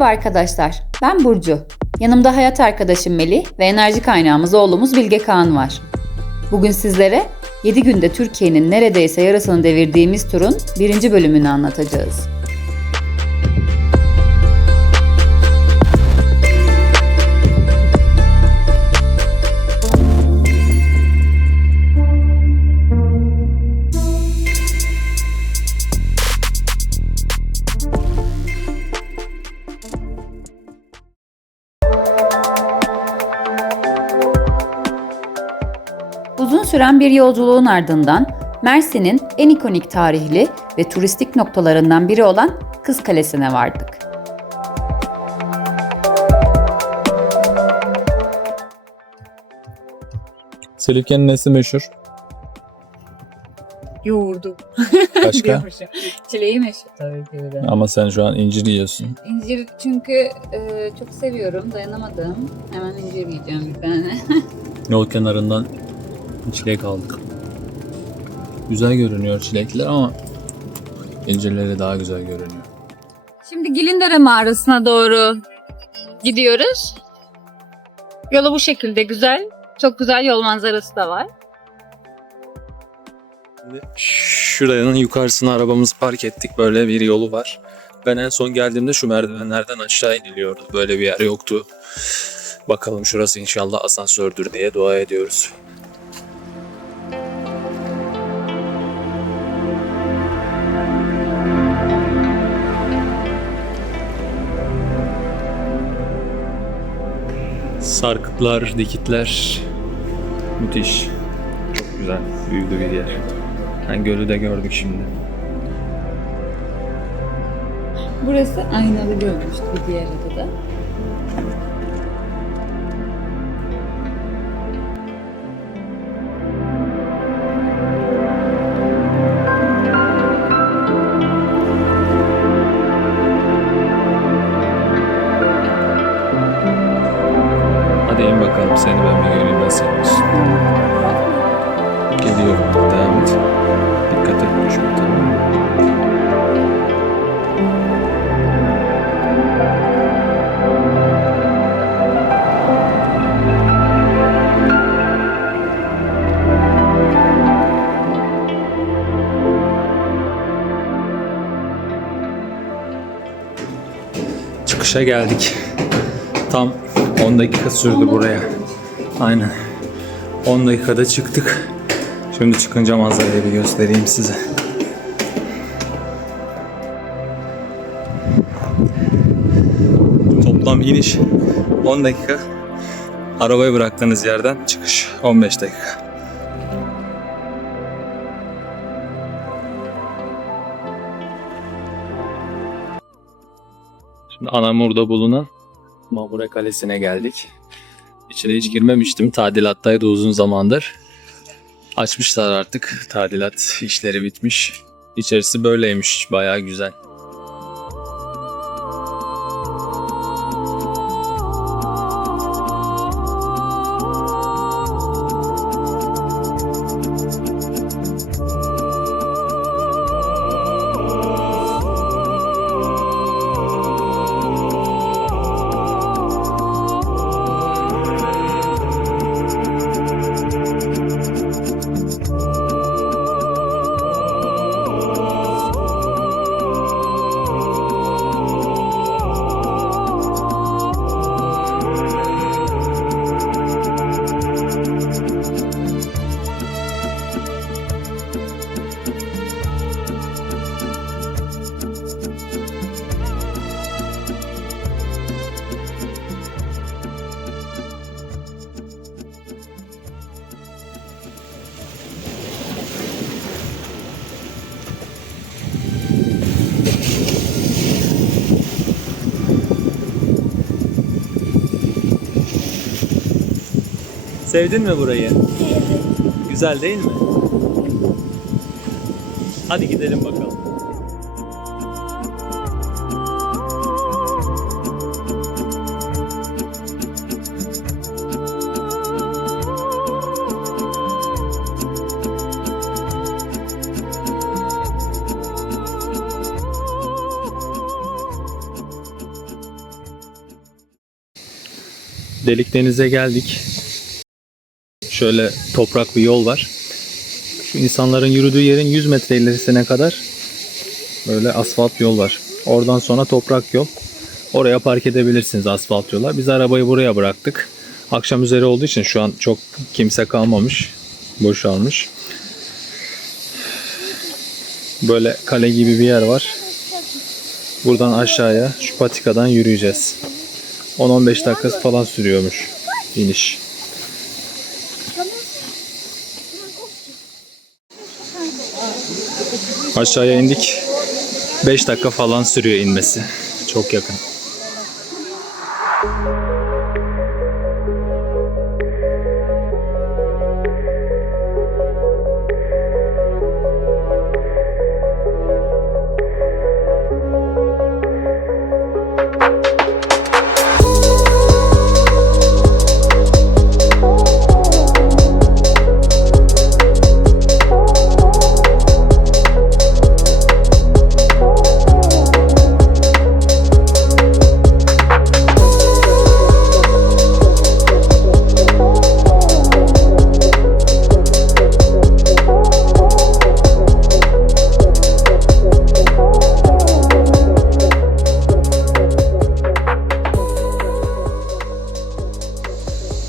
Merhaba arkadaşlar, ben Burcu. Yanımda hayat arkadaşım Melih ve enerji kaynağımız oğlumuz Bilge Kağan var. Bugün sizlere 7 günde Türkiye'nin neredeyse yarısını devirdiğimiz turun birinci bölümünü anlatacağız. Uzun süren bir yolculuğun ardından Mersin'in en ikonik tarihli ve turistik noktalarından biri olan Kız Kalesi'ne vardık. Silifke'nin nesi meşhur? Yoğurdu. Başka? Çileği meşhur tabii ki de. Ama sen şu an incir yiyorsun. İncir çünkü e, çok seviyorum. Dayanamadım. Hemen incir yiyeceğim bir tane. Yol kenarından çilek aldık. Güzel görünüyor çilekler ama incirleri daha güzel görünüyor. Şimdi Gilindere mağarasına doğru gidiyoruz. Yolu bu şekilde güzel. Çok güzel yol manzarası da var. Şuranın yukarısına arabamızı park ettik. Böyle bir yolu var. Ben en son geldiğimde şu merdivenlerden aşağı iniliyordu. Böyle bir yer yoktu. Bakalım şurası inşallah asansördür diye dua ediyoruz. Sarkıtlar, dikitler müthiş. Çok güzel, büyülü bir yer. Yani gölü de gördük şimdi. Burası aynalı gölmüş bir diğer adı da. Bakalım seni ben bir göreyim nasıl yapıyorsun. Geliyorum devam et. Dikkat et düşme tamam mı? Çıkışa geldik. Tam 10 dakika sürdü buraya. Aynen. 10 dakikada çıktık. Şimdi çıkınca manzarayı bir göstereyim size. Toplam iniş 10 dakika. Arabayı bıraktığınız yerden çıkış 15 dakika. Anamur'da bulunan Mamure Kalesi'ne geldik. İçine hiç girmemiştim. Tadilattaydı uzun zamandır. Açmışlar artık. Tadilat işleri bitmiş. İçerisi böyleymiş. Bayağı güzel. Sevdin mi burayı? Güzel değil mi? Hadi gidelim bakalım. Delik Deniz'e geldik. Şöyle toprak bir yol var. Şu insanların yürüdüğü yerin 100 metre ilerisine kadar böyle asfalt yol var. Oradan sonra toprak yol. Oraya park edebilirsiniz asfalt yola. Biz arabayı buraya bıraktık. Akşam üzeri olduğu için şu an çok kimse kalmamış. Boşalmış. Böyle kale gibi bir yer var. Buradan aşağıya şu patikadan yürüyeceğiz. 10-15 dakikası falan sürüyormuş iniş. Aşağıya indik. 5 dakika falan sürüyor inmesi. Çok yakın.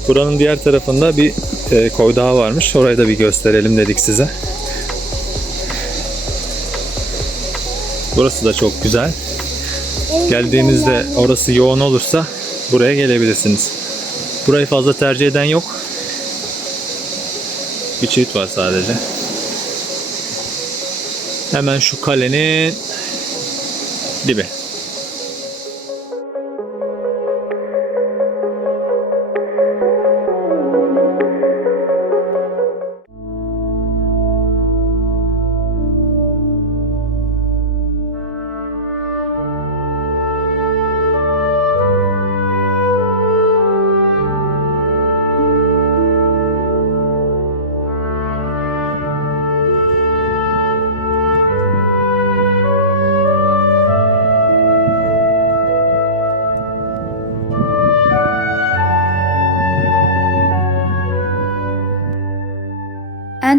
Buranın diğer tarafında bir e, koy daha varmış. Orayı da bir gösterelim dedik size. Burası da çok güzel. Geldiğinizde orası yoğun olursa buraya gelebilirsiniz. Burayı fazla tercih eden yok. Bir çift var sadece. Hemen şu kalenin dibi.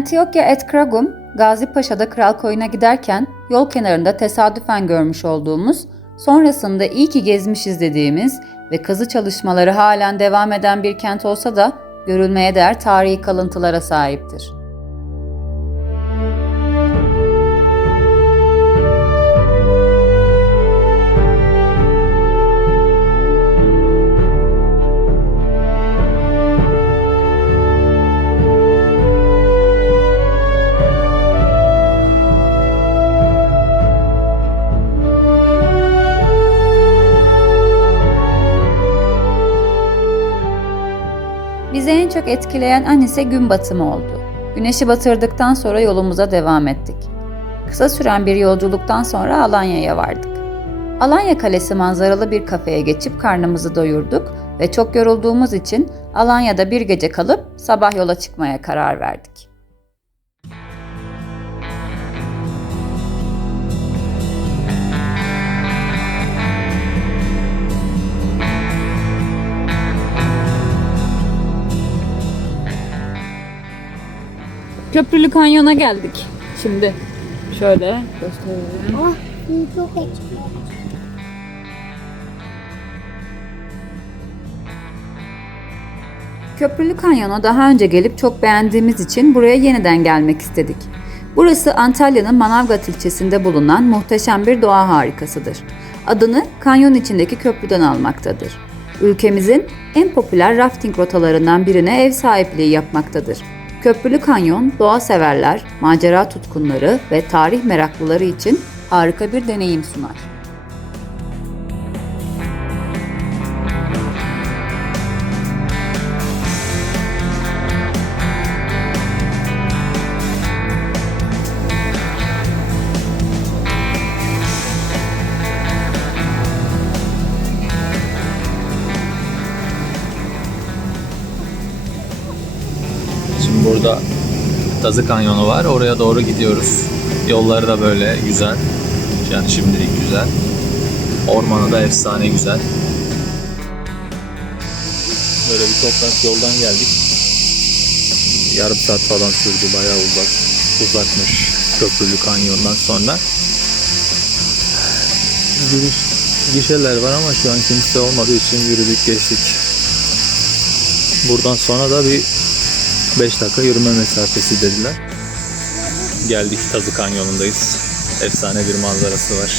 Antiochia et Kragum, Gazi Paşa'da kral koyuna giderken yol kenarında tesadüfen görmüş olduğumuz, sonrasında iyi ki gezmişiz dediğimiz ve kazı çalışmaları halen devam eden bir kent olsa da görülmeye değer tarihi kalıntılara sahiptir. Çok etkileyen an ise gün batımı oldu. Güneşi batırdıktan sonra yolumuza devam ettik. Kısa süren bir yolculuktan sonra Alanya'ya vardık. Alanya Kalesi manzaralı bir kafeye geçip karnımızı doyurduk ve çok yorulduğumuz için Alanya'da bir gece kalıp sabah yola çıkmaya karar verdik. Köprülü Kanyon'a geldik. Şimdi şöyle gösterelim. Ah, çok açık. Köprülü Kanyon'a daha önce gelip çok beğendiğimiz için buraya yeniden gelmek istedik. Burası Antalya'nın Manavgat ilçesinde bulunan muhteşem bir doğa harikasıdır. Adını kanyon içindeki köprüden almaktadır. Ülkemizin en popüler rafting rotalarından birine ev sahipliği yapmaktadır. Köprülü Kanyon, doğa severler, macera tutkunları ve tarih meraklıları için harika bir deneyim sunar. Burada Tazı Kanyonu var. Oraya doğru gidiyoruz. Yolları da böyle güzel. Yani şimdilik güzel. Ormanı da efsane güzel. Böyle bir toprak yoldan geldik. Yarım saat falan sürdü. Bayağı uzak. Uzakmış Köprülü Kanyon'dan sonra. Giriş gişeler var ama şu an kimse olmadığı için yürüdük geçtik. Buradan sonra da bir 5 dakika yürüme mesafesi dediler. Geldik Tazı Kanyonu'ndayız. Efsane bir manzarası var.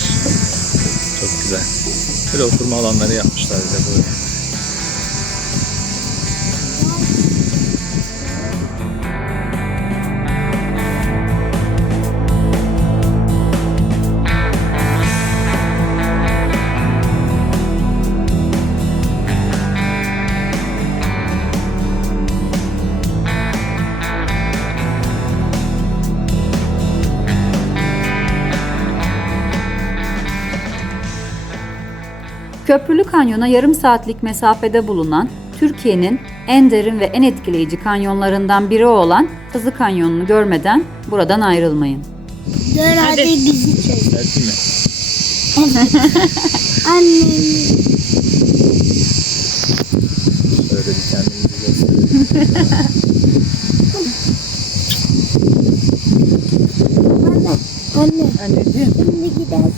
Çok güzel. Böyle oturma alanları yapmışlar bir de böyle. Köprülü Kanyon'a yarım saatlik mesafede bulunan Türkiye'nin en derin ve en etkileyici kanyonlarından biri olan Tazı Kanyonu'nu görmeden buradan ayrılmayın. Dön hadi bizi çek. Selfie mi? Annem. Şöyle bir kendimizi gösterelim. Anne. Anneciğim. Şimdi giderken.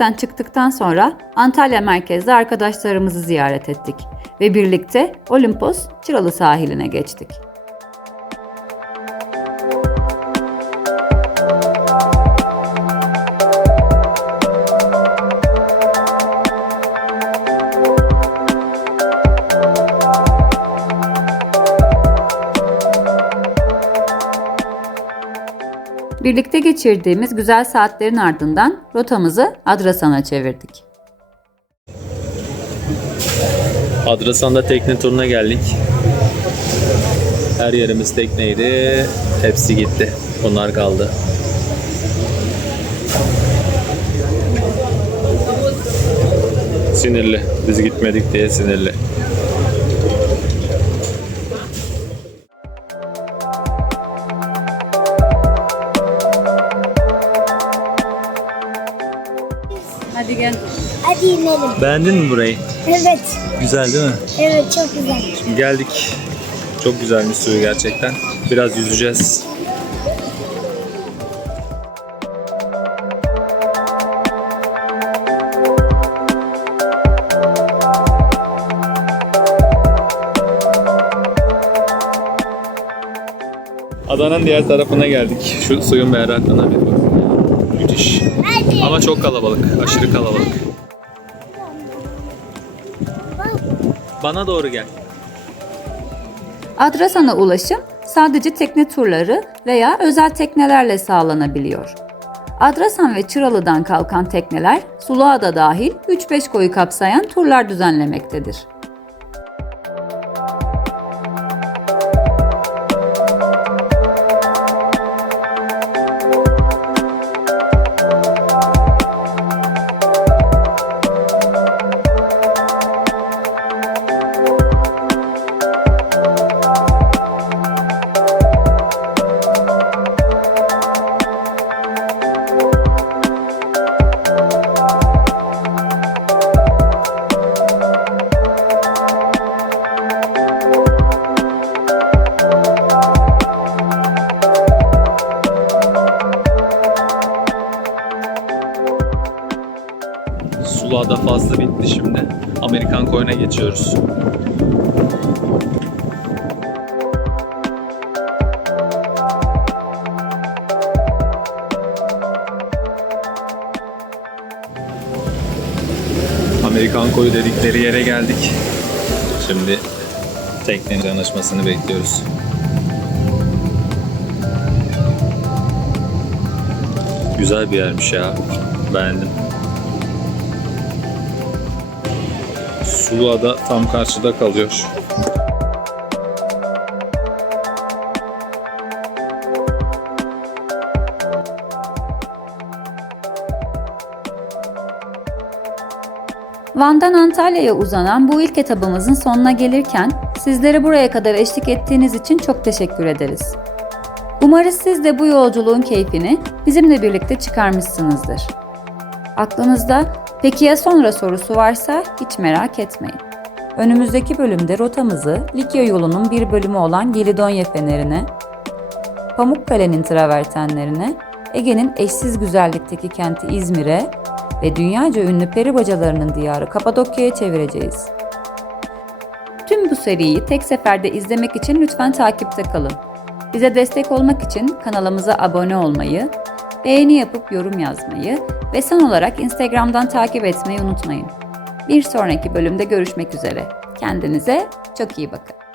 Manavgat'tan çıktıktan sonra Antalya merkezde arkadaşlarımızı ziyaret ettik ve birlikte Olimpos Çıralı sahiline geçtik. Birlikte geçirdiğimiz güzel saatlerin ardından rotamızı Adrasan'a çevirdik. Adrasan'da tekne turuna geldik. Her yerimiz tekneydi. Hepsi gitti. Bunlar kaldı. Sinirli. Biz gitmedik diye sinirli. Hadi gel. Hadi inelim. Beğendin mi burayı? Evet. Güzel değil mi? Evet çok güzel. Şimdi geldik. Çok güzelmiş suyu gerçekten. Biraz yüzeceğiz. Adanın diğer tarafına geldik. Şu suyun berraklığına bir bakın. Müthiş. Ama çok kalabalık. Aşırı kalabalık. Bana doğru gel. Adrasan'a ulaşım sadece tekne turları veya özel teknelerle sağlanabiliyor. Adrasan ve Çıralı'dan kalkan tekneler Suluğa da dahil 3-5 koyu kapsayan turlar düzenlemektedir. Suluada fazla bitti şimdi. Amerikan koyuna geçiyoruz. Amerikan koyu dedikleri yere geldik. Şimdi teknenin yanaşmasını bekliyoruz. Güzel bir yermiş ya. Beğendim. Suluada tam karşıda kalıyor. Van'dan Antalya'ya uzanan bu ilk etabımızın sonuna gelirken sizlere buraya kadar eşlik ettiğiniz için çok teşekkür ederiz. Umarız siz de bu yolculuğun keyfini bizimle birlikte çıkarmışsınızdır. Aklınızda peki ya sonra sorusu varsa hiç merak etmeyin. Önümüzdeki bölümde rotamızı Likya yolunun bir bölümü olan Gelidonya Feneri'ne, Pamukkale'nin travertenlerine, Ege'nin eşsiz güzellikteki kenti İzmir'e ve dünyaca ünlü peri bacalarının diyarı Kapadokya'ya çevireceğiz. Tüm bu seriyi tek seferde izlemek için lütfen takipte kalın. Bize destek olmak için kanalımıza abone olmayı, beğeni yapıp yorum yazmayı ve son olarak Instagram'dan takip etmeyi unutmayın. Bir sonraki bölümde görüşmek üzere. Kendinize çok iyi bakın.